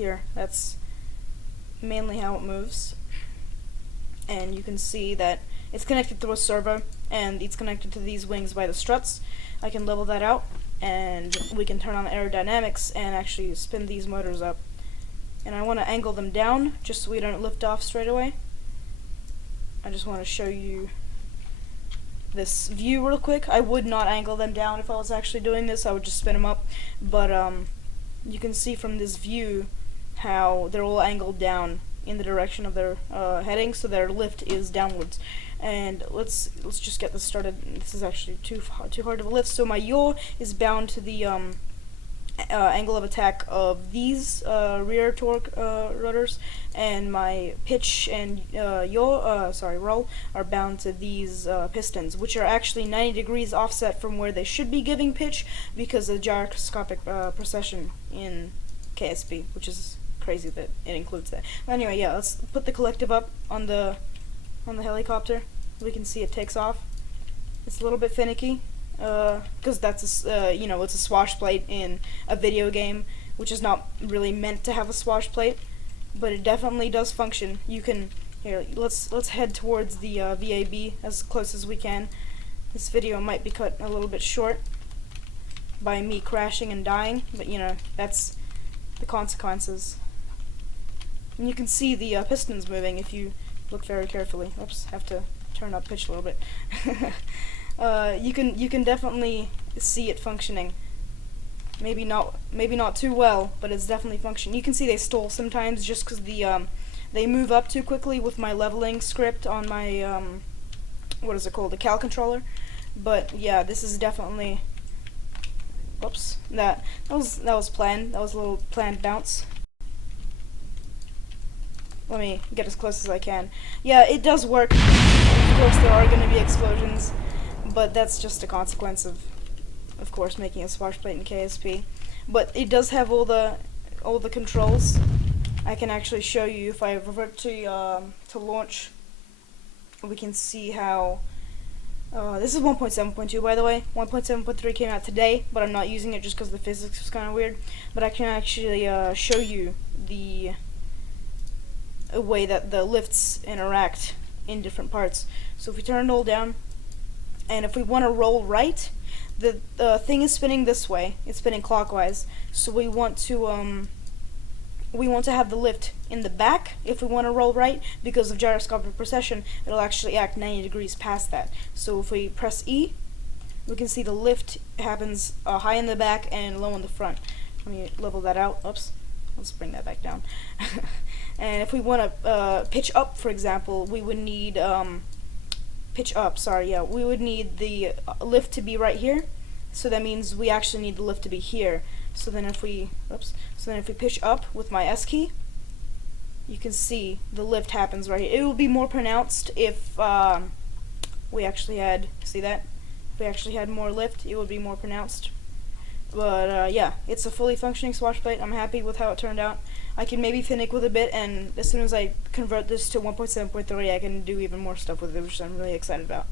here. That's mainly how it moves. And you can see that it's connected through a servo, and it's connected to these wings by the struts. I can level that out, and we can turn on aerodynamics and actually spin these motors up. And I want to angle them down just so we don't lift off straight away. I just want to show you this view real quick. I would not angle them down if I was actually doing this. I would just spin them up, but you can see from this view how they're all angled down in the direction of their heading, so their lift is downwards. And let's just get this started. This is actually too hard to lift. So my yaw is bound to the angle of attack of these rear torque rotors, and my pitch and roll are bound to these pistons, which are actually 90 degrees offset from where they should be giving pitch because of gyroscopic precession in KSP, which is crazy that it includes that. Anyway, yeah, let's put the collective up on the helicopter. We can see it takes off. It's a little bit finicky because that's it's a swashplate in a video game, which is not really meant to have a swashplate, but it definitely does function. You can let's head towards the VAB as close as we can. This video might be cut a little bit short by me crashing and dying, but that's the consequences. And you can see the pistons moving if you look very carefully. Oops, have to turn up pitch a little bit. You can definitely see it functioning. Maybe not too well, but it's definitely functioning. You can see they stall sometimes just because they move up too quickly with my leveling script on my what is it called, the cal controller. But yeah, this is definitely. Whoops, that was planned. That was a little planned bounce. Let me get as close as I can. Yeah, it does work. Of course, there are going to be explosions, but that's just a consequence of course, making a swashplate in KSP. But it does have all the controls. I can actually show you if I revert to launch. We can see how. This is 1.7.2, by the way. 1.7.3 came out today, but I'm not using it just because the physics was kind of weird. But I can actually show you the way that the lifts interact in different parts. So if we turn it all down, and if we want to roll right, the thing is spinning this way. It's spinning clockwise. So we want to have the lift in the back if we want to roll right, because of gyroscopic precession, it'll actually act 90 degrees past that. So if we press E, we can see the lift happens high in the back and low in the front. Let me level that out. Oops. Let's bring that back down. And if we want to pitch up, for example, we would need we would need the lift to be right here. So that means we actually need the lift to be here. So then if we pitch up with my S key, you can see the lift happens right here. It will be more pronounced if we actually had, see that? If we actually had more lift, it would be more pronounced. But yeah, it's a fully functioning swashplate. I'm happy with how it turned out. I can maybe finick with a bit, and as soon as I convert this to 1.7.3, I can do even more stuff with it, which I'm really excited about.